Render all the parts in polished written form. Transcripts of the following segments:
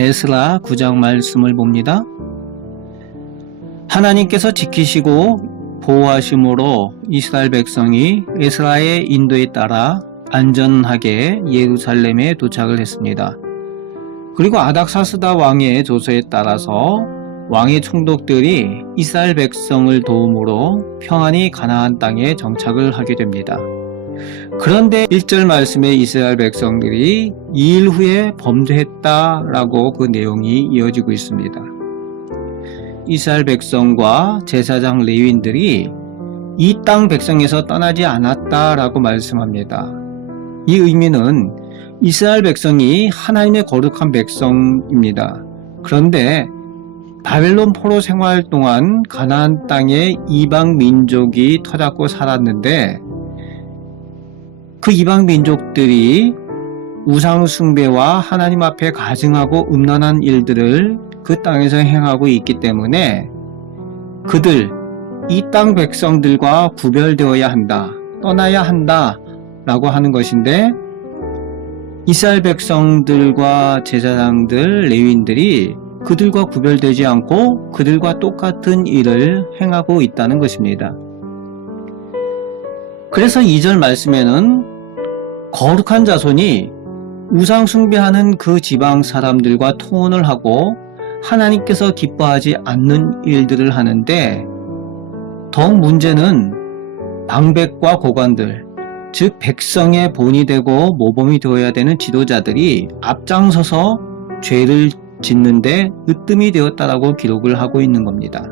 에스라 9장 말씀을 봅니다. 하나님께서 지키시고 보호하심으로 이스라엘 백성이 에스라의 인도에 따라 안전하게 예루살렘에 도착을 했습니다. 그리고 아닥사스다 왕의 조서에 따라서 왕의 총독들이 이스라엘 백성을 도움으로 평안히 가나안 땅에 정착을 하게 됩니다. 그런데 1절 말씀에 이스라엘 백성들이 2일 후에 범죄했다라고 그 내용이 이어지고 있습니다. 이스라엘 백성과 제사장 레위인들이 이 땅 백성에서 떠나지 않았다라고 말씀합니다. 이 의미는 이스라엘 백성이 하나님의 거룩한 백성입니다. 그런데 바벨론 포로 생활 동안 가나안 땅에 이방 민족이 터잡고 살았는데 그 이방 민족들이 우상 숭배와 하나님 앞에 가증하고 음란한 일들을 그 땅에서 행하고 있기 때문에 그들, 이 땅 백성들과 구별되어야 한다, 떠나야 한다 라고 하는 것인데 이스라엘 백성들과 제사장들, 레위인들이 그들과 구별되지 않고 그들과 똑같은 일을 행하고 있다는 것입니다. 그래서 2절 말씀에는 거룩한 자손이 우상 숭배하는 그 지방 사람들과 통혼을 하고 하나님께서 기뻐하지 않는 일들을 하는데 더욱 문제는 방백과 고관들, 즉 백성의 본이 되고 모범이 되어야 되는 지도자들이 앞장서서 죄를 짓는데 으뜸이 되었다라고 기록을 하고 있는 겁니다.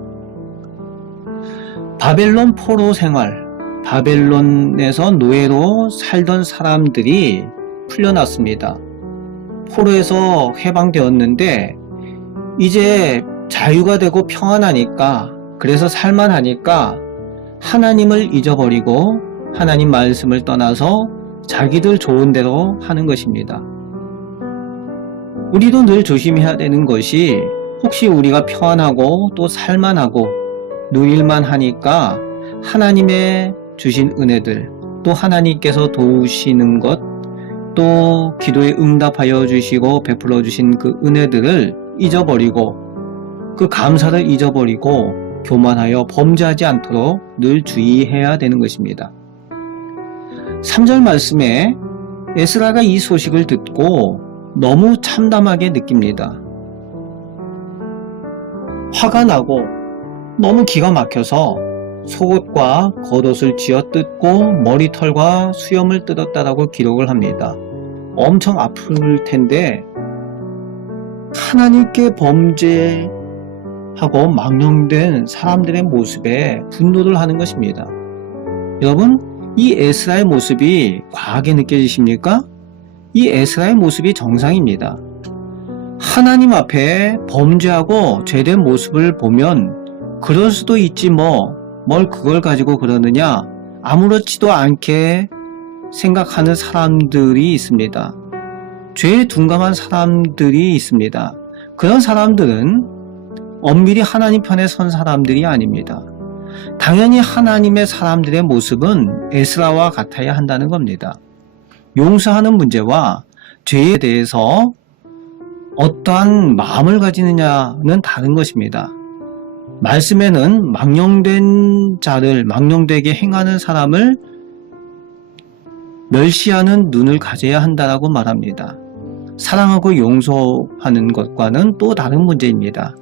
바벨론 포로 생활, 바벨론에서 노예로 살던 사람들이 풀려났습니다. 포로에서 해방되었는데 이제 자유가 되고 평안하니까, 그래서 살만하니까 하나님을 잊어버리고 하나님 말씀을 떠나서 자기들 좋은 대로 하는 것입니다. 우리도 늘 조심해야 되는 것이 혹시 우리가 평안하고 또 살만하고 누릴만 하니까 하나님의 주신 은혜들, 또 하나님께서 도우시는 것, 또 기도에 응답하여 주시고 베풀어 주신 그 은혜들을 잊어버리고 그 감사를 잊어버리고 교만하여 범죄하지 않도록 늘 주의해야 되는 것입니다. 3절 말씀에 에스라가 이 소식을 듣고 너무 참담하게 느낍니다. 화가 나고 너무 기가 막혀서 속옷과 겉옷을 쥐어뜯고 머리털과 수염을 뜯었다라고 기록을 합니다. 엄청 아플 텐데 하나님께 범죄하고 망령된 사람들의 모습에 분노를 하는 것입니다. 여러분, 이 에스라의 모습이 과하게 느껴지십니까? 이 에스라의 모습이 정상입니다. 하나님 앞에 범죄하고 죄된 모습을 보면 그럴 수도 있지 뭘 그걸 가지고 그러느냐, 아무렇지도 않게 생각하는 사람들이 있습니다. 죄에 둔감한 사람들이 있습니다. 그런 사람들은 엄밀히 하나님 편에 선 사람들이 아닙니다. 당연히 하나님의 사람들의 모습은 에스라와 같아야 한다는 겁니다. 용서하는 문제와 죄에 대해서 어떠한 마음을 가지느냐는 다른 것입니다. 말씀에는 망령된 자를, 망령되게 행하는 사람을 멸시하는 눈을 가져야 한다라고 말합니다. 사랑하고 용서하는 것과는 또 다른 문제입니다.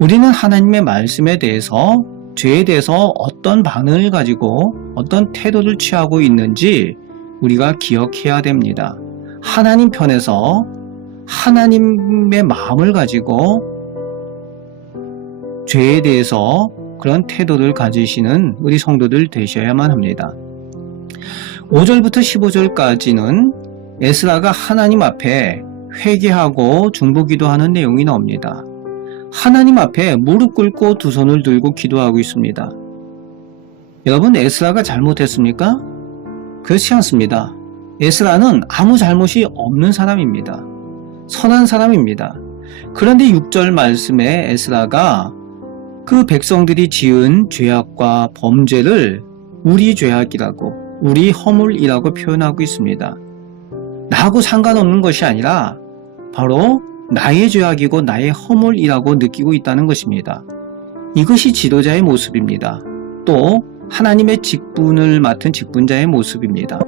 우리는 하나님의 말씀에 대해서, 죄에 대해서 어떤 반응을 가지고 어떤 태도를 취하고 있는지 우리가 기억해야 됩니다. 하나님 편에서 하나님의 마음을 가지고 죄에 대해서 그런 태도를 가지시는 우리 성도들 되셔야만 합니다. 5절부터 15절까지는 에스라가 하나님 앞에 회개하고 중보기도하는 내용이 나옵니다. 하나님 앞에 무릎 꿇고 두 손을 들고 기도하고 있습니다. 여러분, 에스라가 잘못했습니까? 그렇지 않습니다. 에스라는 아무 잘못이 없는 사람입니다. 선한 사람입니다. 그런데 6절 말씀에 에스라가 그 백성들이 지은 죄악과 범죄를 우리 죄악이라고, 우리 허물이라고 표현하고 있습니다. 나하고 상관없는 것이 아니라 바로 나의 죄악이고 나의 허물이라고 느끼고 있다는 것입니다. 이것이 지도자의 모습입니다. 또 하나님의 직분을 맡은 직분자의 모습입니다.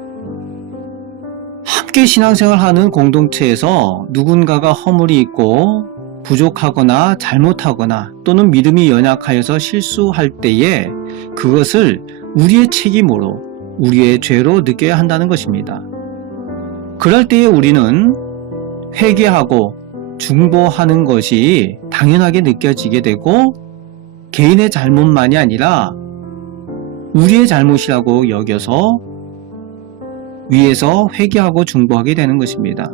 함께 신앙생활하는 공동체에서 누군가가 허물이 있고 부족하거나 잘못하거나 또는 믿음이 연약하여서 실수할 때에 그것을 우리의 책임으로, 우리의 죄로 느껴야 한다는 것입니다. 그럴 때에 우리는 회개하고 중보하는 것이 당연하게 느껴지게 되고 개인의 잘못만이 아니라 우리의 잘못이라고 여겨서 위에서 회개하고 중보하게 되는 것입니다.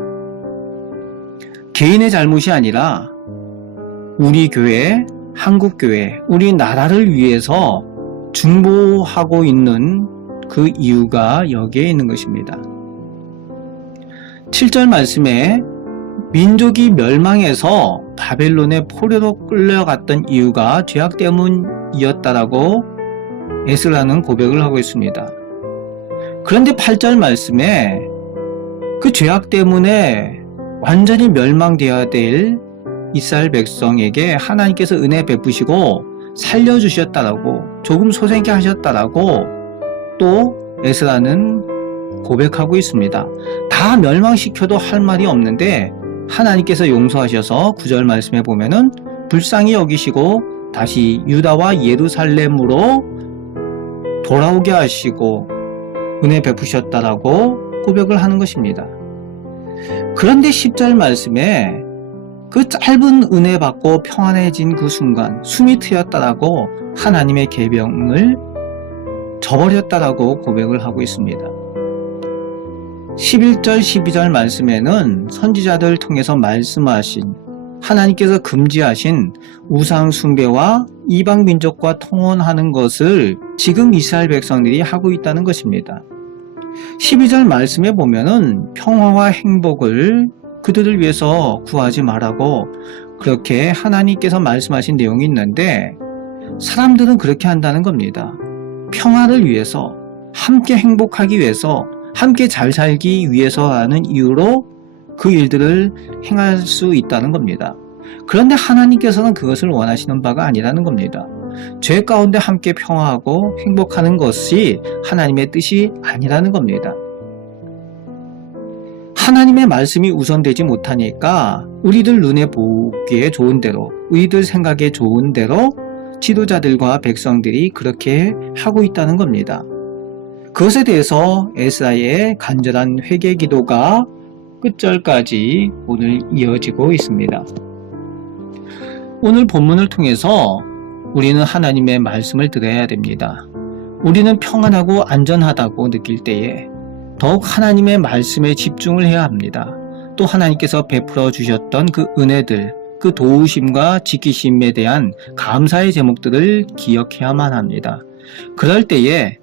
개인의 잘못이 아니라 우리 교회, 한국교회, 우리 나라를 위해서 중보하고 있는 그 이유가 여기에 있는 것입니다. 7절 말씀에 민족이 멸망해서 바벨론의 포로로 끌려갔던 이유가 죄악 때문이었다라고 에스라는 고백을 하고 있습니다. 그런데 8절 말씀에 그 죄악 때문에 완전히 멸망되어야 될 이스라엘 백성에게 하나님께서 은혜 베푸시고 살려주셨다라고, 조금 소생케 하셨다라고 또 에스라는 고백하고 있습니다. 다 멸망시켜도 할 말이 없는데 하나님께서 용서하셔서 9절 말씀에 보면은 불쌍히 여기시고 다시 유다와 예루살렘으로 돌아오게 하시고 은혜 베푸셨다라고 고백을 하는 것입니다. 그런데 10절 말씀에 그 짧은 은혜 받고 평안해진 그 순간 숨이 트였다라고 하나님의 계명을 저버렸다라고 고백을 하고 있습니다. 11절 12절 말씀에는 선지자들 통해서 말씀하신 하나님께서 금지하신 우상 숭배와 이방 민족과 통혼하는 것을 지금 이스라엘 백성들이 하고 있다는 것입니다. 12절 말씀에 보면은 평화와 행복을 그들을 위해서 구하지 말라고 그렇게 하나님께서 말씀하신 내용이 있는데 사람들은 그렇게 한다는 겁니다. 평화를 위해서, 함께 행복하기 위해서, 함께 잘 살기 위해서라는 이유로 그 일들을 행할 수 있다는 겁니다. 그런데 하나님께서는 그것을 원하시는 바가 아니라는 겁니다. 죄 가운데 함께 평화하고 행복하는 것이 하나님의 뜻이 아니라는 겁니다. 하나님의 말씀이 우선되지 못하니까 우리들 눈에 보기에 좋은 대로, 우리들 생각에 좋은 대로 지도자들과 백성들이 그렇게 하고 있다는 겁니다. 그것에 대해서 에스라의 간절한 회개 기도가 끝절까지 오늘 이어지고 있습니다. 오늘 본문을 통해서 우리는 하나님의 말씀을 들어야 됩니다. 우리는 평안하고 안전하다고 느낄 때에 더욱 하나님의 말씀에 집중을 해야 합니다. 또 하나님께서 베풀어 주셨던 그 은혜들, 그 도우심과 지키심에 대한 감사의 제목들을 기억해야만 합니다. 그럴 때에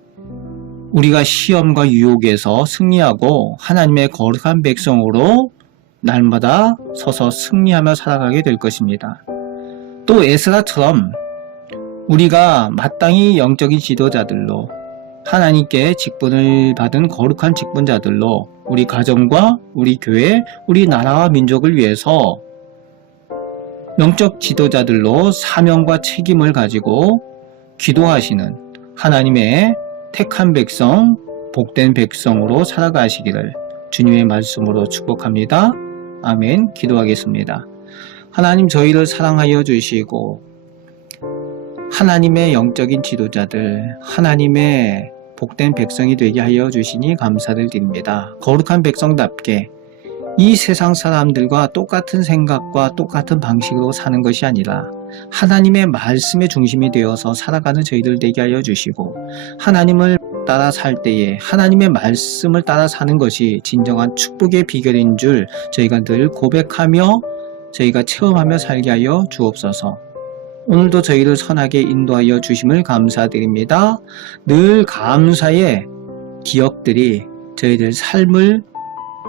우리가 시험과 유혹에서 승리하고 하나님의 거룩한 백성으로 날마다 서서 승리하며 살아가게 될 것입니다. 또 에스라처럼 우리가 마땅히 영적인 지도자들로, 하나님께 직분을 받은 거룩한 직분자들로 우리 가정과 우리 교회, 우리 나라와 민족을 위해서 영적 지도자들로 사명과 책임을 가지고 기도하시는 하나님의 택한 백성, 복된 백성으로 살아가시기를 주님의 말씀으로 축복합니다. 아멘. 기도하겠습니다. 하나님, 저희를 사랑하여 주시고 하나님의 영적인 지도자들, 하나님의 복된 백성이 되게 하여 주시니 감사를 드립니다. 거룩한 백성답게 이 세상 사람들과 똑같은 생각과 똑같은 방식으로 사는 것이 아니라 하나님의 말씀의 중심이 되어서 살아가는 저희들 되게 하여 주시고, 하나님을 따라 살 때에 하나님의 말씀을 따라 사는 것이 진정한 축복의 비결인 줄 저희가 늘 고백하며 저희가 체험하며 살게 하여 주옵소서. 오늘도 저희를 선하게 인도하여 주심을 감사드립니다. 늘 감사의 기억들이 저희들 삶을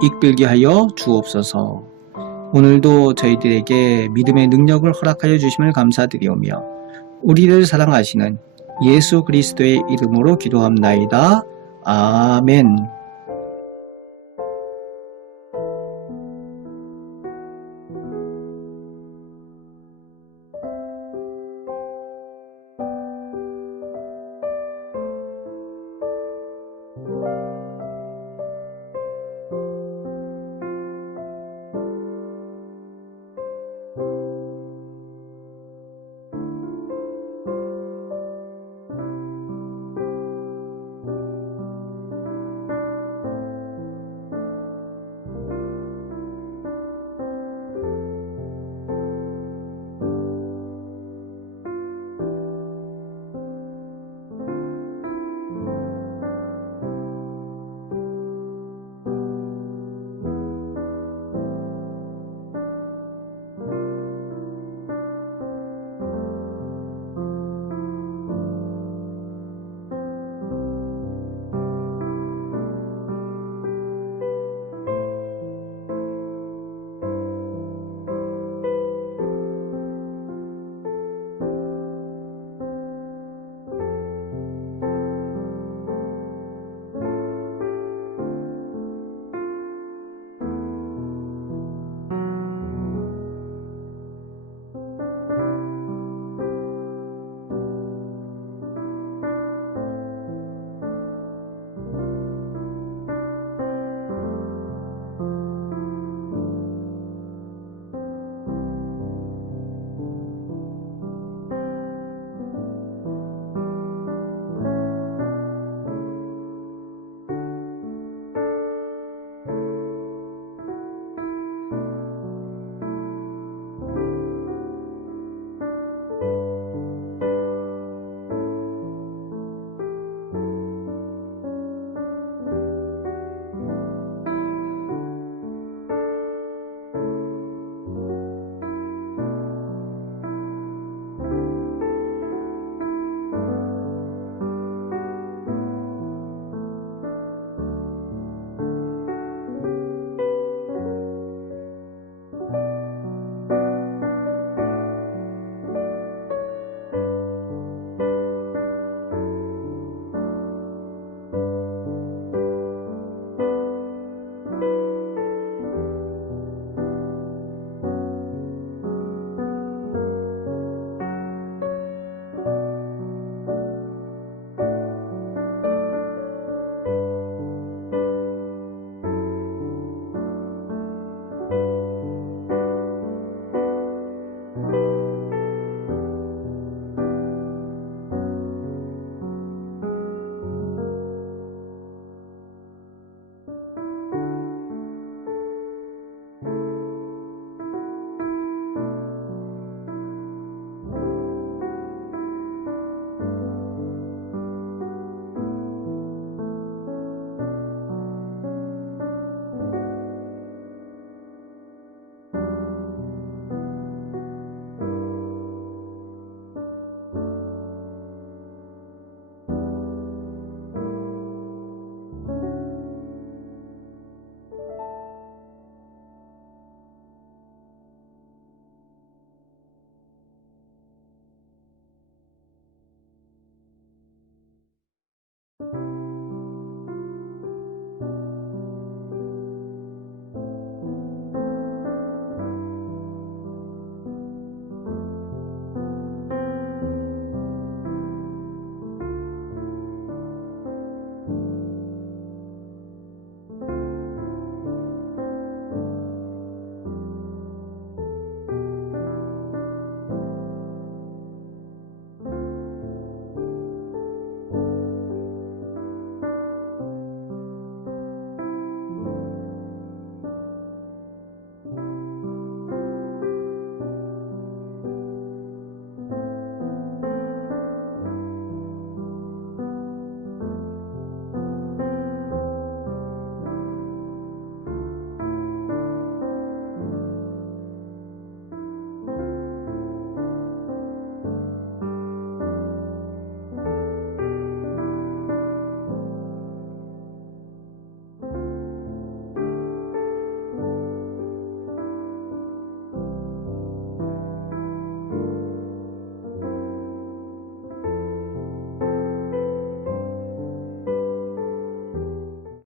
이끌게 하여 주옵소서. 오늘도 저희들에게 믿음의 능력을 허락하여 주심을 감사드리오며 우리를 사랑하시는 예수 그리스도의 이름으로 기도합나이다. 아멘.